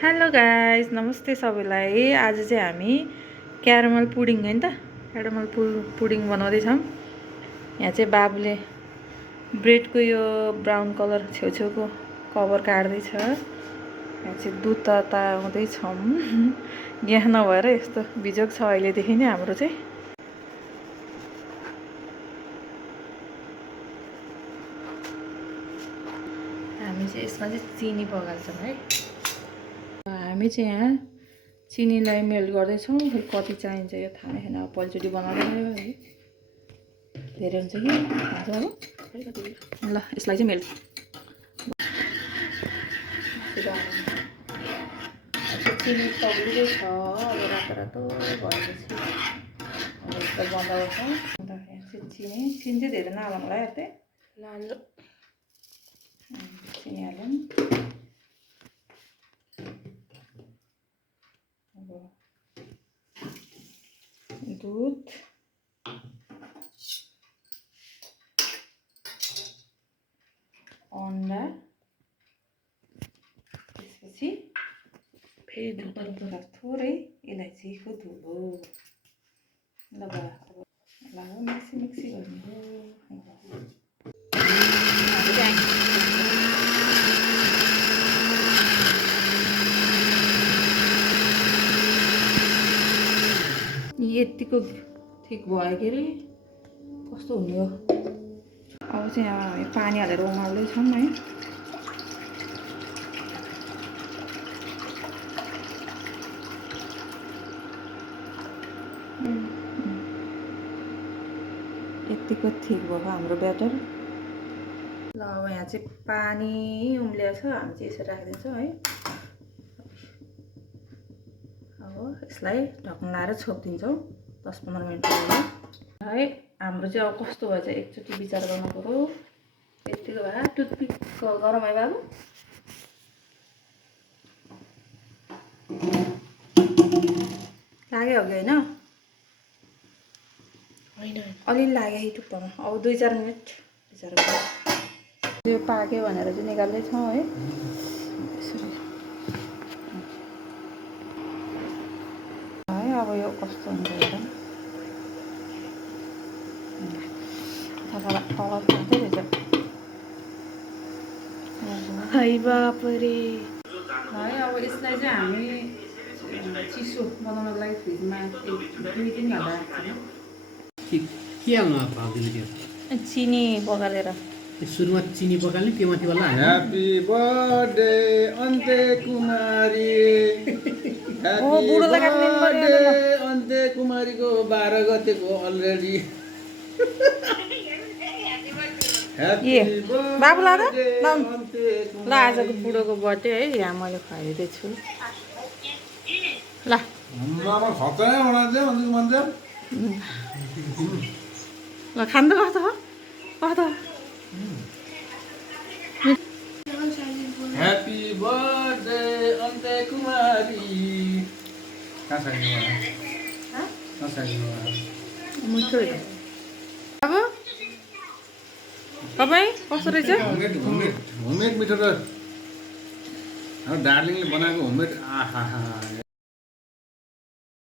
Hello guys, नमस्ते सबैलाई। आज चाहिँ हामी क्यारामल पुडिङ हैन त क्यारामल पुडिङ बनाउँदैछौँ। यहाँ चाहिँ बाबुले ब्रेडको यो ब्राउन कलर छेउछेउको कभर काट्दैछ। यहाँ चाहिँ दुध तताउँदैछौँ। यहाँ नभएर यस्तो बिजोग छ अहिलेदेखि नै हाम्रो चाहिँ। हामी चाहिँ यसमा चाहिँ चिनी पगाल्छौँ है। हामी चाहिँ यहाँ चिनीलाई मेल्ट गर्दैछौँ। कति चाहिन्छ यो थाहा नै छैन, अब पहिलोचोटि बनाउँदै है धेरै हुन्छ कि अब ल यसलाई चाहिँ मेल्ट चिनी पग्लिँदै छ। अब रातो रातो भएपछि अब यसलाई बन्द गर्छौँ। अन्त यहाँ चाहिँ चिनी चाहिँ धेरै नहालौँ होला यतै लालो चिनी हालौँ। दूध अंडा त्यसपछि फेरि दुध थोरै इलायचीको धुलो ल अब मिक्सी गर्ने हो। यतिको ठिक भयो के अरे कस्तो हुने हो। अब चाहिँ अब हामी पानी हालेर उमाल्दैछौँ है। यतिको ठिक भयो हाम्रो ब्याटर। ल अब यहाँ चाहिँ पानी उम्लिएको छ, हामी चाहिँ यसरी राखिदिन्छौँ है। अब यसलाई ढक्कन लगाएर छोपिदिन्छौँ 10-15 मिनटको लागि है। हाम्रो चाहिँ अब कस्तो भएछ एकचोटि विचार गर्नु पर्यो। यतिको भए टुथपिक गरम है बाबु। लाग्यो अघि होइन अलिअलि लाग्यो है टुप्पामा। अब 2-4 मिनट विचार गर्नु। यो पाक्यो भनेर चाहिँ निकाल्दैछौँ है। यसरी है। अब यो कस्तो हुन्छ हेरौँ। तल फाल्दै रहेछ है बापरे है। अब यसलाई चाहिँ हामी चिसो बनाउनको लागि फ्रिजमा 2-3 घन्टा राख्छौँ। के हाल्नु फाल्दिनु त्यो चिनी पगालेर सुरुमा चिनी पकाल्ने त्यो माथि वाला ह्यापी बर्थडे अन्ते कुमारी। अन्ते कुमारीको 12 गतेको अलरेडी। बाबु ल ल आजको बुढोको बर्थडे है। यहाँ मैले खुवाइदिँदैछु ल। ल खानु त कस्तो ह्यापी बर्थडे अन्ते कुमारी। मिठो अब तपाईँ कस्तो रहेछ? होममेड मिठो र डार्लिङले बनाएको होममेड। आहा